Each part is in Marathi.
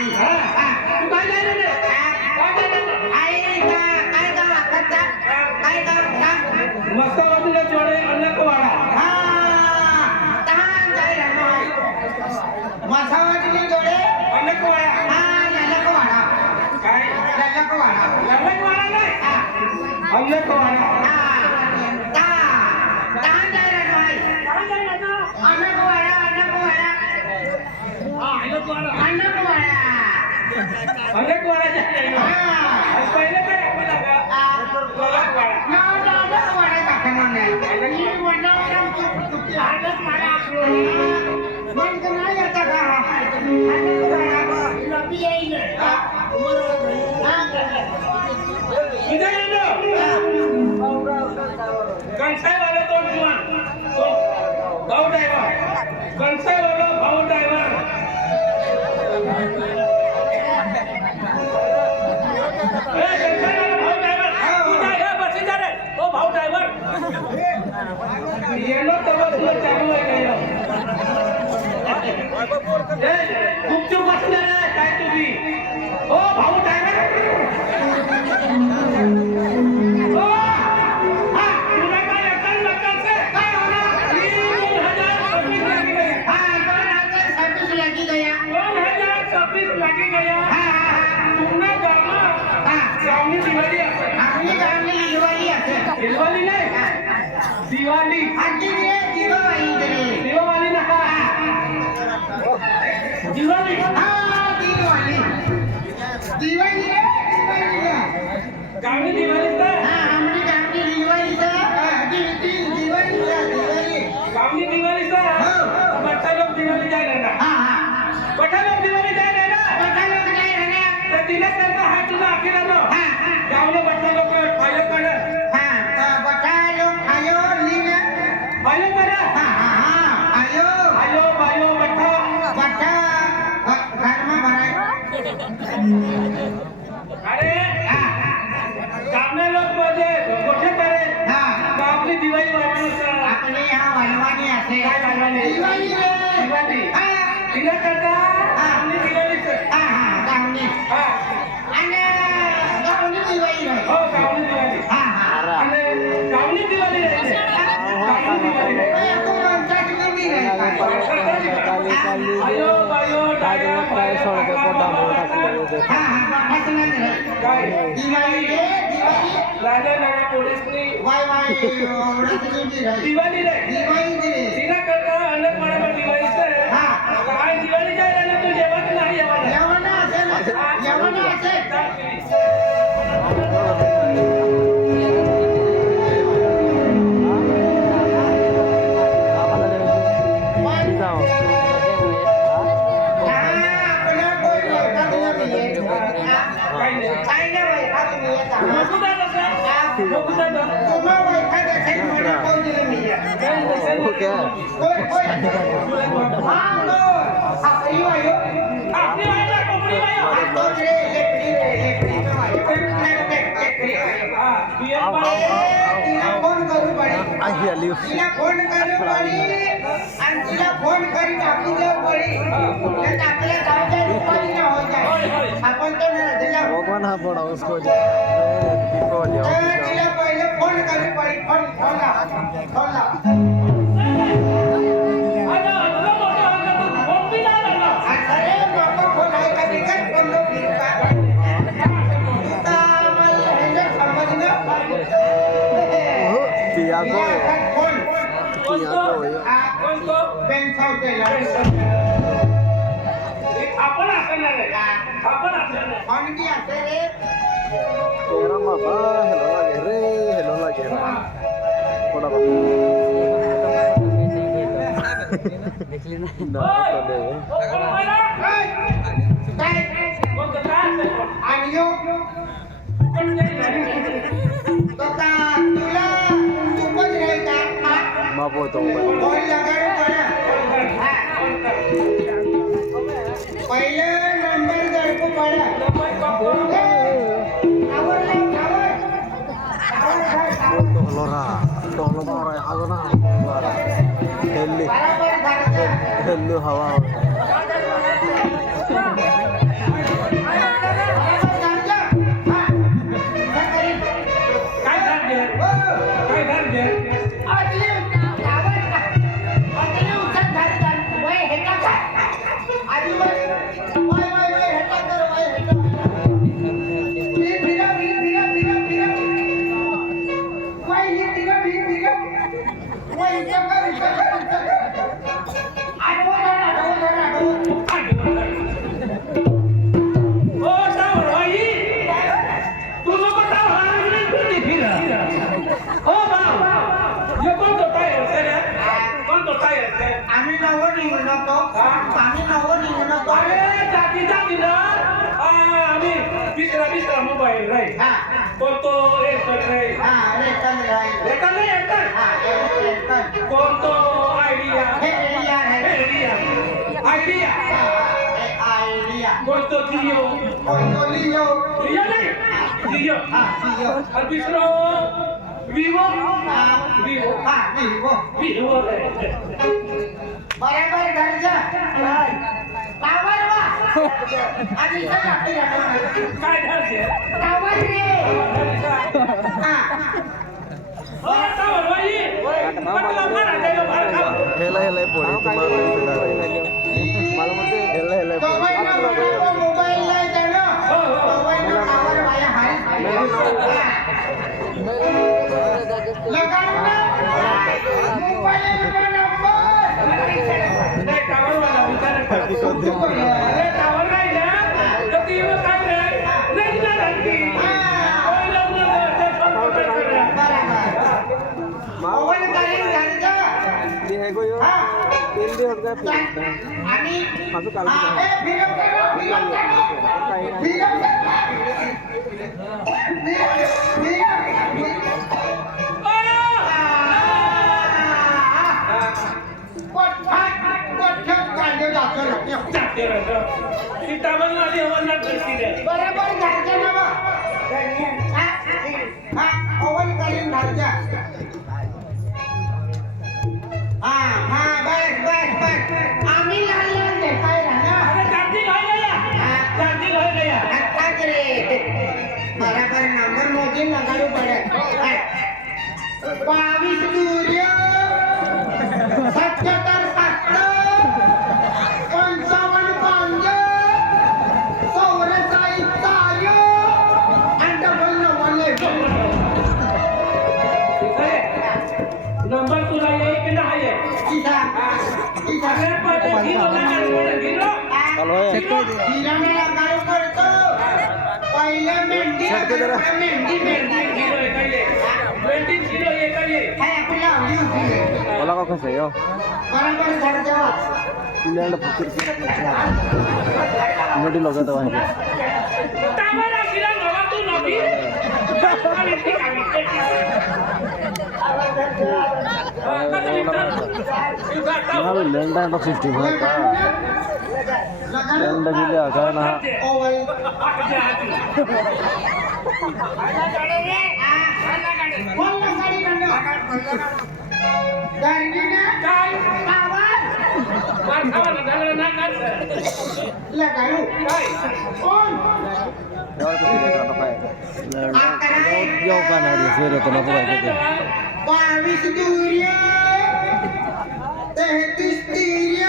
तू काय जायला रे मस्तावतीला जोडे अनकवाडा मसावतीला जोडे अनकवाडा ललकवाडा काय ललकवाडा ललकवाडा नाही अनकवाडा अनेक वाड्याच्या पहिलं काय कणसाईवाला दोन जुवान भाऊ ड्रायव्हर कणसाईवाला भाऊ ड्रायव्हर खूप बसणार काय तुम्ही हो भाऊ ड्रायव्हर दिवाळी नाही दिवाळी दिवाळी ना दिवाळी गावनी दिवाळी गावनी दिवाळी बच्चा लोक दिवाळी जायला ना बच्चा लोक दिवाळी जायला ना तर तिला त्यांचा हात तुला अखेला ना गावला बच्चा लोक फायदा करा बायो करा आयो बायो बट्टा अरे गावने लोक मध्ये मोठे करे आपली दिवाळी आपली ह्या वनवानी असे काय लागले दिवाळी तिला करता आपली दिवाळी गावणी आणि गावणी दिवाळी हो गावनी दिवाळी आणि गावनी दिवाळी राहते गावनी दिवाळी आयो बायो काय सोडते काय दिवाळी राजा राजा पोलीसनी दिवाळी रे तिला करता अनेक मला दिवाळीचं काय दिवाळी काय राहिलं तू जेवण नाही फोन करी टाकून देऊ पडी आपल्या गावच्या रुपाली ना हो जाए आपण तो भगवान हा बड़ा उसको तिला पहिले फोन करी पडी फोन अरे बाबा फोन आहे का बिकट बंद फिरका Tiago आपण असणार आपण असणार era mamá hello la guerra थोड़ा मापो तो पहिले नंबर दडको पडा Dolora agona hellu hawa आम्ही नवं निघून होतो आम्ही नवं निघून होतो अरे जाती ना आम्ही बिसरा मोबाईल राहील पण तो एअरटेल राहील एअरटेल नाही एअरटेल कोण तो आयडिया कोण तो जिओ लिओ नाही जिओ आणि दुसरं विवो बरोबर घरचं टावर वा आधी काय झालं टावर रे हेला पोळी तुम्हाला मला म्हणते हेला मोबाईल नाही मोबाईल टावर वाया टावर नाही ना तर ती काय रे मोबाईल काढून घ्यायचं ये है कोई और 3 दिन हो गए आणि हम तो काल बरोबर घरचं ना ओव्हन काढून घरचं बस आम्ही लहान देखाय बराबर नंबर मोदी लगाडू पडत 22 सूर्य 77 7 55 5 चौरसाई ताय आणि डबल नंबर तुला येईल की नाही सगळ्यात पहिले हॅलो पहिलं मेंढी बोला का कसं आहे बरोबर घरचं इंग्लंड मोठी लोक तर आहे लंडन 65 का लंडन जिल्हा काय ना जाऊ का नाही फिर तुला बघायचं 22 सूर्य 33 तीर्य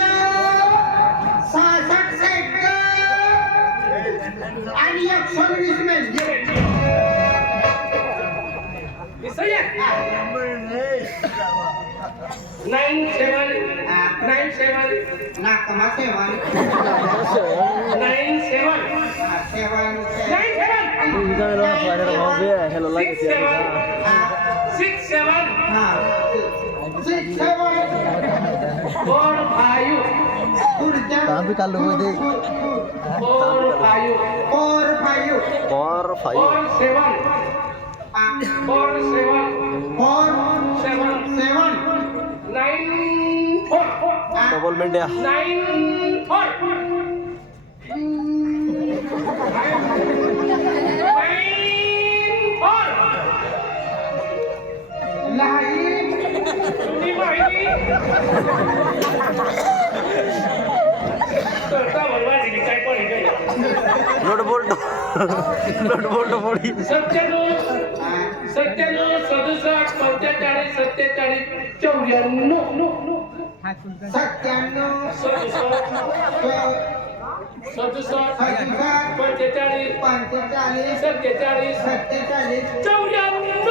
66 सेकंद आणि 120 मिनिट नाकमा 7 hello like 6 7 6 7 4 5 tapi kalau ini 4 5 4 5 4 5 4 7 9 4 double media 9 4 note bolt पोळी 97 67 45 47 94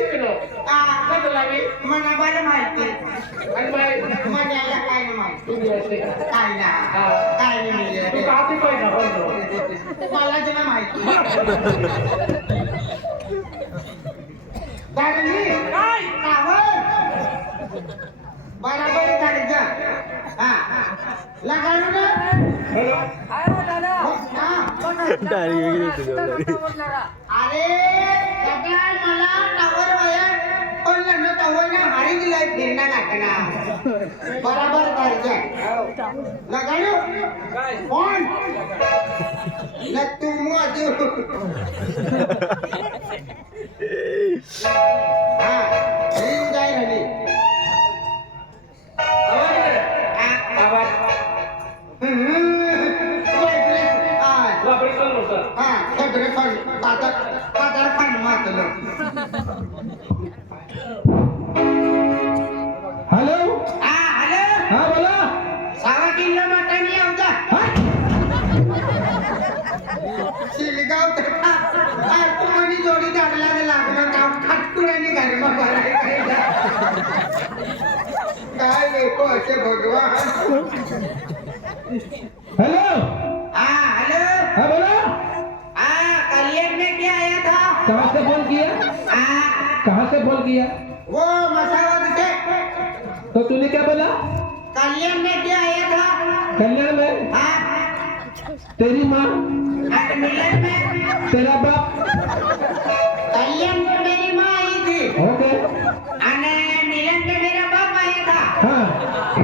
शिकलो बदला मी मला बरं माहिती आणि बाई मनाला काय नाही माहिती तुम्ही असे काय ना काय नाही तू मिळत. का ते पाहिजे मला तुला माहिती दारणी काय कावर बराबर काढायचं हा लगाडू ना हॅलो हा. डायरेक्ट अरे दादा मला टावर वायर पण लग्न टावर ना हारी दिलाय फिरणा लागणार बराबर करायचं लगाडू काय कोण न तू माझी हा येऊन जाय राणी आवाज रे आवाज वापरी करू सर हा सगळे खाली पाताळ खाण मातलं हॅलो हा हॅलो हा बोला 6 किलो मटण येऊचा शिलगाव तुम्हाला जोडी लागला लागलं काम खाटकुरांनी घरमा भरायला काय लेको असे भगवान हेलो हाँ हेलो हाँ बोला हाँ कलियर में क्या आया था कहाँ से फोन किया हाँ कहाँ से फोन किया वो मसावद से तो तूने क्या बोला कलियर में क्या आया था कल्याण में हाँ तेरी माँ और मिलन में तेरा बाप कलियर में मेरी माँ आई थी ओके और मिलन में मेरा बाप आया था हाँ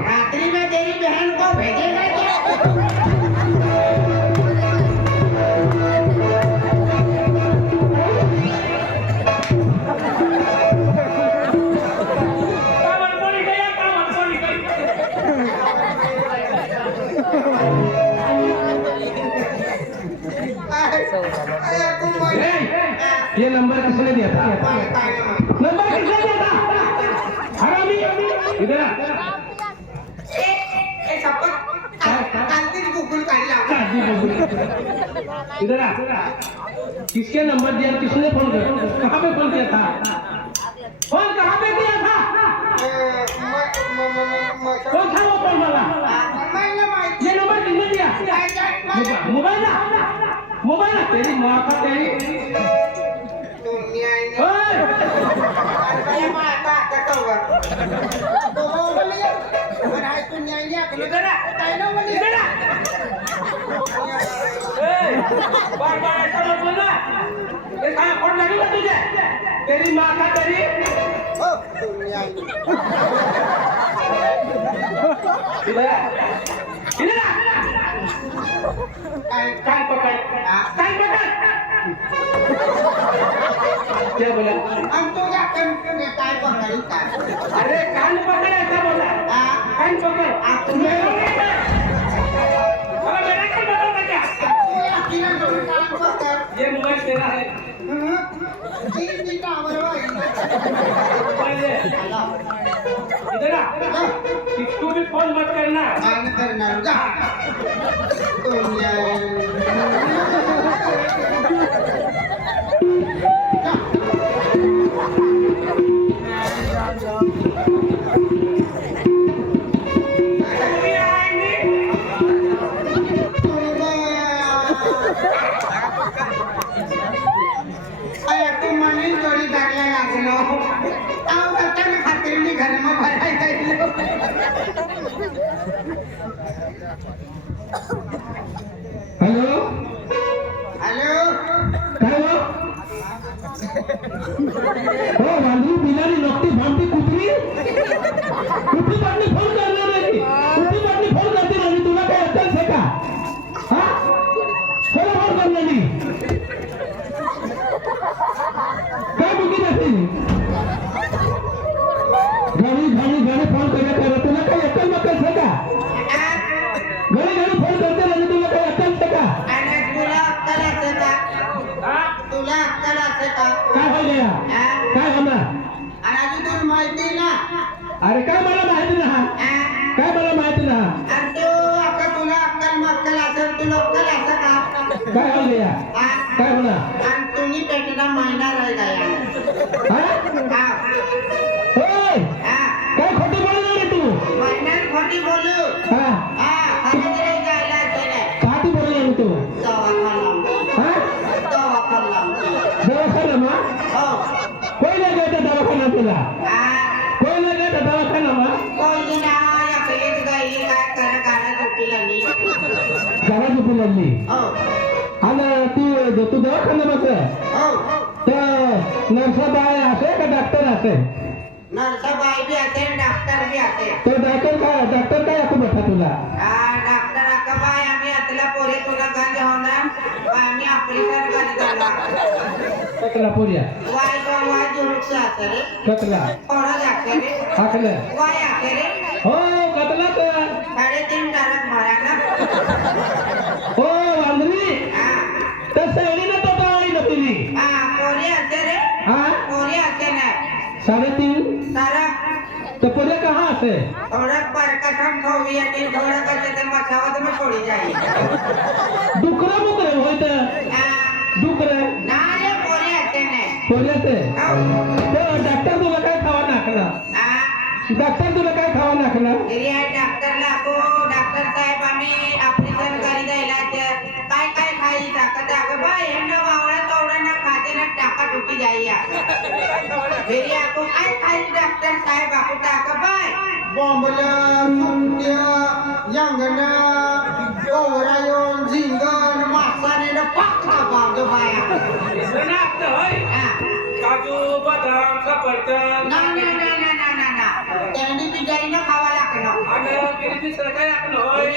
रात्रि में तेरी बहन को भेजेगा क्या कामन कोणी गया कामन कोणी गई आया तुम ए, ये नंबर किसने दिया था काय नंबर किसने दिया था हरामी इधर आ ए शपथ कालतीच गुगल काढला काजी बबुल। इधर आ किसके नंबर दिया किसने फोन किया कहाँ पे फोन किया था फोन कहाँ पे किया था कौन था वो फोन वाला मला माहिती ये नंबर किसने दिया मोबाइल ना मोबाइल ना तेरी माँ का तेरी दुनिया ओए अरे माता कटवर तो बोले पण हाय तू न्याय इधर आ काय ना म्हणे इधर आ ए बार बार ऐसा मत बोलना ये कहाँ फोन लगेगा तुझे तेरी माँ का तेरी हो दुनिया इधर आ इधर आ काय कान पकड़ कान पकड़ क्या बोला हम तो जाकर काय पकडी का अरे कान पकड़ ऐसा बोला कान पकड़ तुम्हें अरे मेरा कान पकड़ क्या किरण काम पकड ये मोबाइल तेरा है तीन दिन आवर पहले इधर आ किसको भी फोन मत करना काम करणार जा दुनिया ये आएंगे अरे तू मनी जोडी धरला लागलो आव कटन खातिर मी घर में भराय गइलो हेलो हेलो काय हो हो वांदरू बिलारी नोकटी भांडती कुत्री कुठली बाटली फोन करणार नाही कुठली बाटली फोन करते नाही तुला काय अक्कल आहे का हा कोण फोन करणार नाही काय बुकी जाते घरी घरी घरी फोन करत तुला काय अक्कल मक्कल आहे का घरी घरी फोन करते नाही तुला काय अक्कल आहे का आणि तुला अक्कल असे का तुला अक्कल असे का काय हो गया काय होणार आणि अजून तुला माहिती ना अरे काय मला माहिती ना काय मला माहिती ना आणि तू आता तुला अक्कल मक्कल असेल तुला अक्कल असं का काय हो गया हा? काय होणार आणि तुम्ही पेटला महिना राहिला हा? दवाखाना केला हा कोण नाही का दवाखाना कोणी ना आपलीच गायली काय करा गाणं झोपी लागली घरा झोपू लागली हो आणि ती तू दवाखाना बस हो तर नर्साबाई असे का डॉक्टर असे नर्सबाई बी असे डॉक्टर बी असे तो डॉक्टर काय असं बघा तुला डॉक्टर अक्काबाई आम्ही आतला पोरे तुला गंज होणार आम्ही ऑपरेशन करी झाला कतला पोरिया वाय वाय जुरुक्ष असे रे कतला थोडं जाते रे हाकलं वाय असे रे हो कतला तर 3.5 तारख भरा ना हो वांद्री तर सैनीनं तो टाळी न पिली पोरी असे रे हा पोरी असे ना 3.5 तारख तो पोरिया कहाँ असे थोड़ा पर कसम खोवी आणि थोड़ा कसे ते मछावत में छोड़ी जाई डुकरं मुकरं होय तर डुकरं ना रे पोरी असे ने पोरियाचे तर डॉक्टर तुला काय खावा नाकला डॉक्टर तुला काय खावा नाकला डॉक्टरला को डॉक्टर साहेब आम्ही ऑपरेशन करी द्यायला काय काय खाई ताकद अगं बाय यांना वावळा तवडा ना खाते ना टाका टुटी जाई फिर आपको काय खाई डॉक्टर साहेब आपको टाका बाय बॉम्बला सुट्या यांगना ओवरायोन झिंगण मासाने पाकला बाग बाया दुसरं ना आपलं होय काजू बदाम सफरचंद ना ना ना ना ना ना ना त्यांनी बिचारीनं खावा लागलं आणि किती दुसरं काय आपलं होय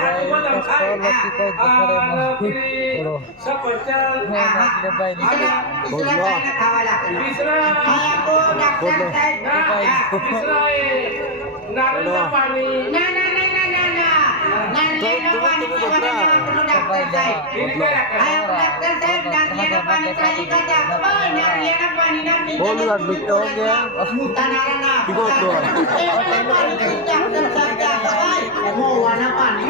काजू बदाम खाय आणि फिरी सफरचंद दुसरं काय ना खावा लागलं तिसरं आपको डॉक्टर साहेब तिसरं आहे नारळाचं पाणी ना ना ना ना ना ना नारळाचं पाणी पिवायला नको डॉक्टर साहेब फिरी काय लागतं डॉक्टर साहेब नारळाचं पाणी खाली का टाक नारळाचं पाणी ना मुतानारा ना डॉक्टर साहेब टाक मोवाना पाणी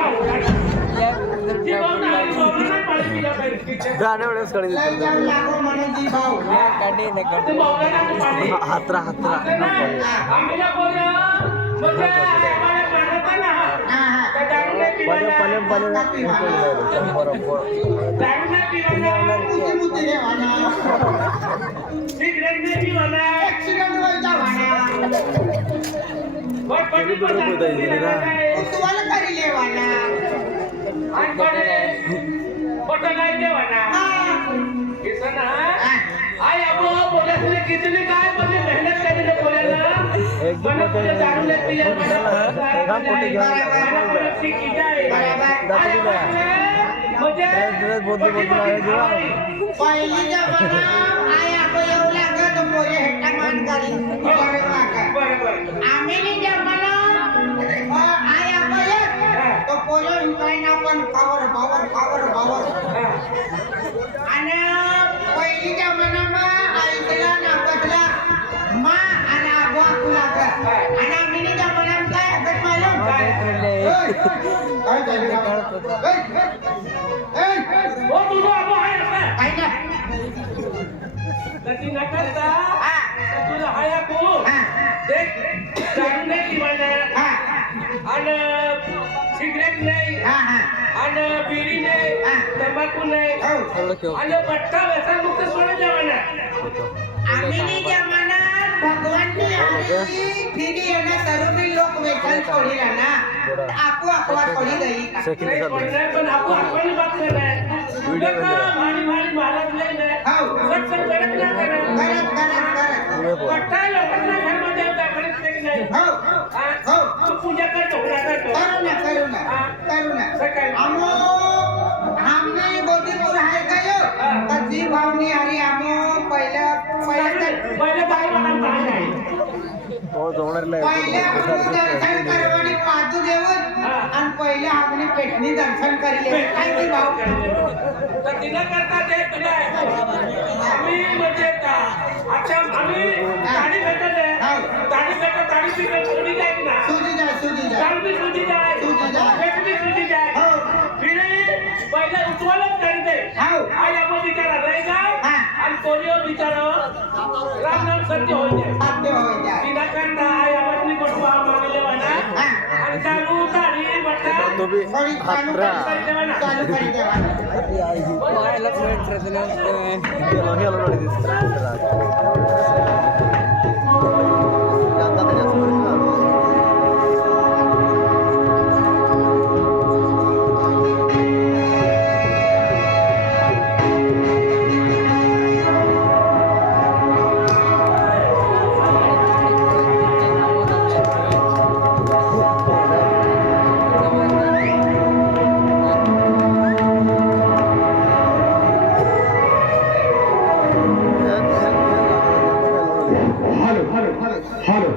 ती भाऊ नाही, भाऊ नाही पाणी पिलं पाहिजे. गाणे वेळेस कडे लय जाऊ लागो म्हणून जी भाऊ ते भाऊला नाही पाणी. हातरा हातरा असं ना, आम्हीला पोरं, म्हणजे आम्हाला पाण्याचा ना, तर दारू नाही पिवायला. दारू नाही पिवायला, मुती घेवाना सिगरेट नाही पिवायला, ऍक्सिडेंट व्हायचा बटबटी पण नाही पिवायला. तुम्हाला करी लेवाना आणि बटन नाही देवाना. किसन ना, आई अबो पोलिसने कितनी काय मध्ये मेहनत करी रे पोल्याला. मला तुझे दारू नाही पिया, मला पोलिसची की जाय. आई म्हणजे पहिली जमाना आया को येऊ लागत पोरे हेटा मान करी बरे वाका बरोबर. आम्ही जमाना आया को येत तो पोरे काय ना पण पावर पावर पावर पावर आणि पहिली जमानामा आईला नापसला मा आणि आगवा कुलाक आणि आम्ही जमानात काय अगत मालूम काय झालं हो तुझं अबो आहे असं. काय ना त्याची नकलता, तर तुझं हाया को देख, दारू नाही पिवायला, आणि सिगरेट नाही, आणि बिडी नाही, तंबाखू नाही, आणि भट्टा व्यसनमुक्त सोडून जेवणा. आम्ही जमानात भगवाननी हरी फिरी येणं तरुणी लोक वेतन सोडीला ना आपू आपवा थोडी गई का नाही पडणार, पण आपण बात करणार. तुझं का भारी भारी महाराज नाही ना, सत्संग करत नाही करत. करत करत करत भट्टा लोकांना घरमध्ये दाखवत नाही. हा? तू पूजा करतो, पूजा करतो. करू ना सकाळी. आमो हमने गोदीपुर है गयो कच्ची भावनी हरी आमो पहिलं पहिलं बाई मला पाणी आहे. पहिले आपण दर्शन करवानी पाजू देऊन आणि पहिले आपण पेटणी दर्शन करीले काय की भाऊ तर तिला करता ते तुला आम्ही म्हणजे अच्छा आम्ही ताडी भेटत आहे, ताडी पिकत सोडी जाईल ना, सुधी जा ताडी सुधी जाय, पेटणी सुधी जाय, फिरे पहिले उठवायलाच करते. आई आपण बिचारा नाही जाय आणि कोणी बिचारा राम नाम सत्य होते. तिला करता आई आपण गोष्ट मागले म्हणा आणि दारू ताडी बट्टा चालू करी देवा आई हॅलो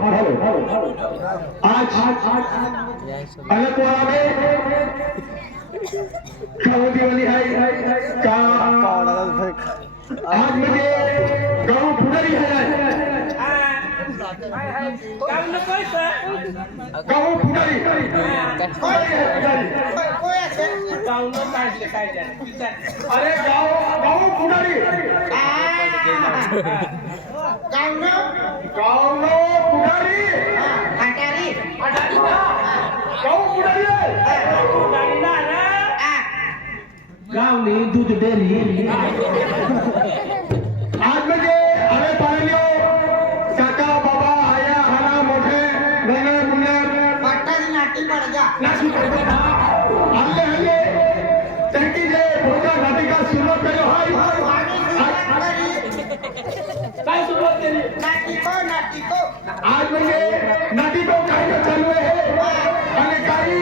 आज अलग वाले गाँव दिवाली है का आज मुझे गाँव पुजारी है काम नकोय सर गाँव पुजारी कोण आहे? गावनं काढले काय झालं विचार अरे गाँव पुजारी गावनो पुजारी हटारी गाँव पुजारी है गाडीला आला गावनी दूध डेअरी आज म्हणजे अरे पाहिलो काका बाबा आया हाना मोठे गणे मुन्ने बट्टाची नाटी पड जा नाशी आले हल्ले त्यांची जे भोजा नाटिका सुरुवात केली होय काय सुरुवात केली नाटिको आज म्हणजे नाटिको काय चालू आहे आणि काही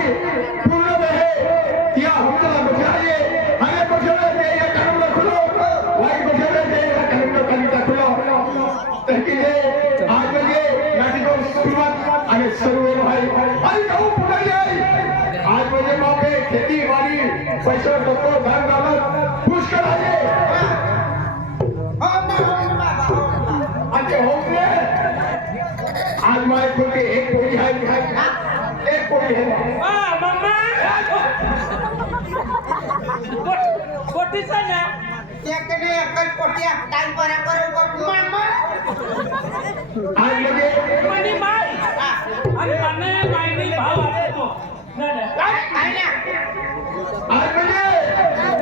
पूर्ण आहे या हमला बचाये हमें बचावे दे या काम रखलो वाई बचावे दे या काम रखलो ताकि आज म्हणजे नाटिको सुरुवात आणि सर्व भाई आई गाव पुढे आज म्हणजे बापे खेती बाड़ी पैसे टको घर घालत पुष्कळ आहे आजचे होते आज माझे खोटे एक कोळी आहे एक कोळी आहे मम्मा कोटीचा ना त्याकडे एकच पोट्या टाइम बरोबर मामा आज म्हणजे मनी माय आणि मने मायनी भाव असतो ना ना काय ना आज म्हणजे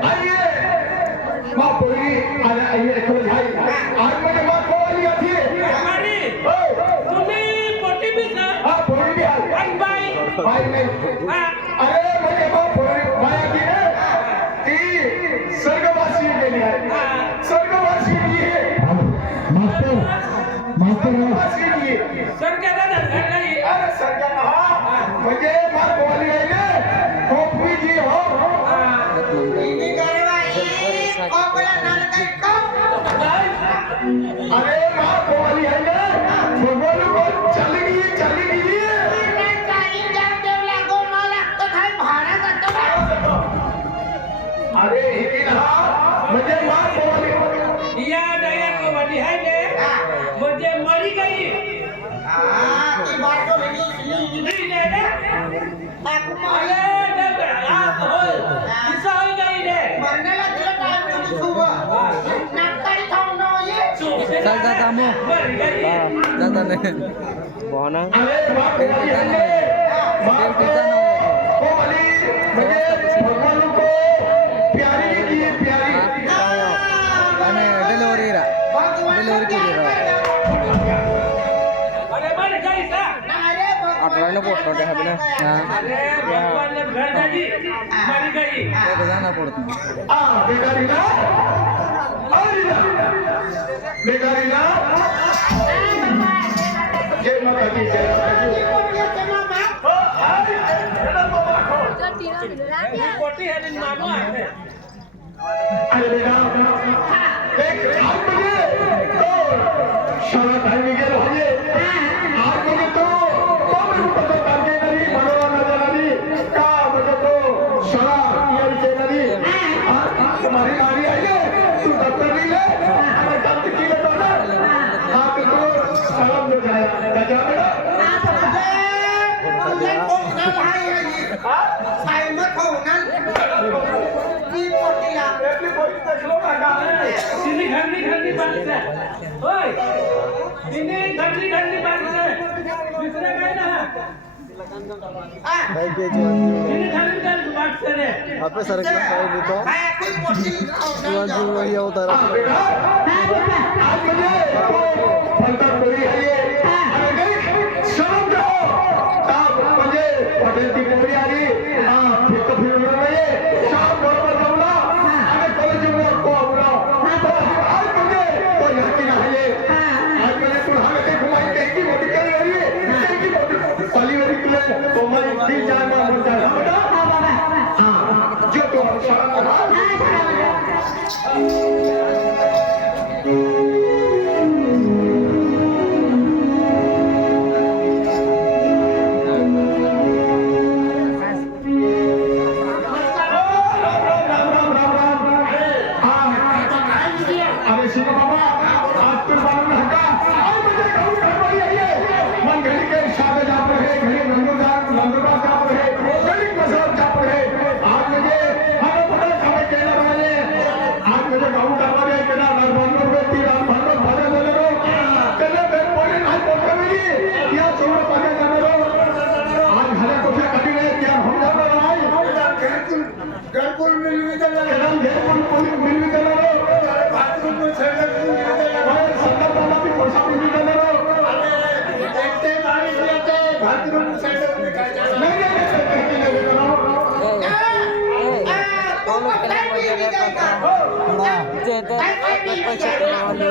आइए माँ पोळी आणि आइए थोडं भाई आज म्हणजे माँ पोळी होती मारी तुम्ही पोटी बी सर हा पोळी भी आहे आणि बाई भाई नाही हा अरे म्हणजे माँ पोळी भाई आती है ती स्वर्गवासी गेली आहे स्वर्गवासी गेली आहे स्वर्गवासी गेली आहे सरकारला धरणार नाही अरे सरकार हा म्हणजे माँ पोळी आहे ना कोपवी जी हो इनी गरवाई कोपला नाल काय कम अरे माँ पोळी आहे ना भगवान को चली गई काही जाम देव लागो न लागतो काय भाडा जातो अरे हे ना म्हणजे माँ पोळी या दया कवाडी आहे ने म्हणजे मरी गई ती बाटो नाही नाही ना अरे दिसा होई गई रे मरण्याला तुला टाइम कोणी सुब नाटकाडी खाऊन न ये चल जा जामो मरी गई जाता नाही बहना अरे माँ पोळी आहे ना माँ पोळी म्हणजे भगवान को प्यारी की प्यारी आणि डिलिव्हरी रा डिलिव्हरी केली रा अरे मरी गई सा अठरानं पोट आहे ना अरे भगवान ने घर जागी मरी गई एक जाना पडत आ बेकारी ना बेकारी ना जय माता की जय कोटी है दिन मामू आते अरे बेटा एक आज मुझे तो शाला टाइम गेलो आहे आज मुझे तो मेरे पता करके नहीं मनोवा नजर आली का मुझे तो शाला ये के नहीं आज तुम्हारी गाड़ी आई है तू दफ्तर नहीं ले हमें दफ्तर की ले तो ना आप तो सलाम दे जाए जा बेटा तिने घरली बांधते होय तिने घरली बांधते दुसरे काय ना तिने घरली बांधते रे आपल्या सरकार काय देतो शिवाजी अवतार आज मुझे फलता कोई है ये अरे गई शर्म जाओ ताप मुझे पटेल की कोई आ रही हां फिर तो फिर ये शाम बरोबर जाऊला अरे कॉलेज में को आवला आज मुझे कोई यकीन है ये आज मुझे तू हमें देख घुमाई की मोटी कर रही है की मोटी पाली वाली के तो मैं दिल जाना बोलता है बेटा हां जो तो शर्म करा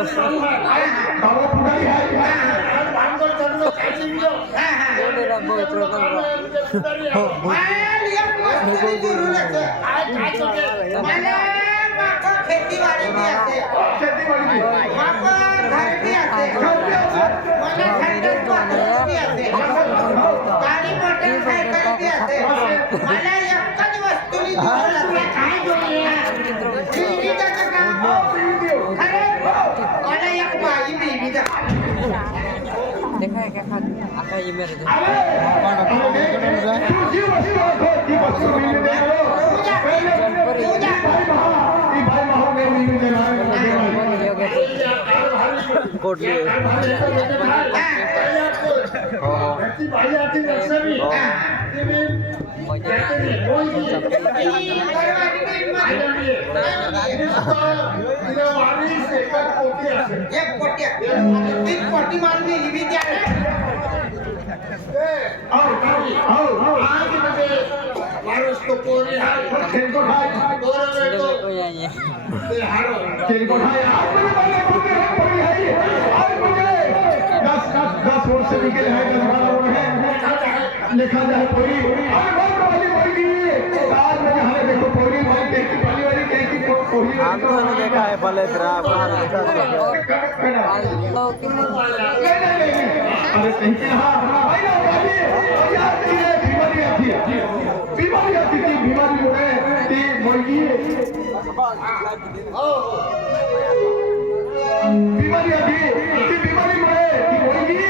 गावा पुढारी आहे मला बापा खेतीवाडी बी असते शेतीवाडी बापा घर बी असते मला थंडच बी असते गाडी मोटरसायकल बी असते मला एकच वस्तूनी दूर असते काय देवीचं काम खरं मला एक बाई देवीचं देखा है क्या आका ये मेरे दे तुझी वस्तू आहे ती वस्तू मिळून दे भाई महा ने मिळून दे कोट लिए एक पोटी तीन पोटी माल मी लिहिली द्या कोई आई है लिखा जाए पूरी देखो पूरी हमको नहीं देखा है भले अरे कहीं बीमारी आती थी बीमारी मुर्गी बीमारी आती ती बीमारी मुळे ती मुर्गी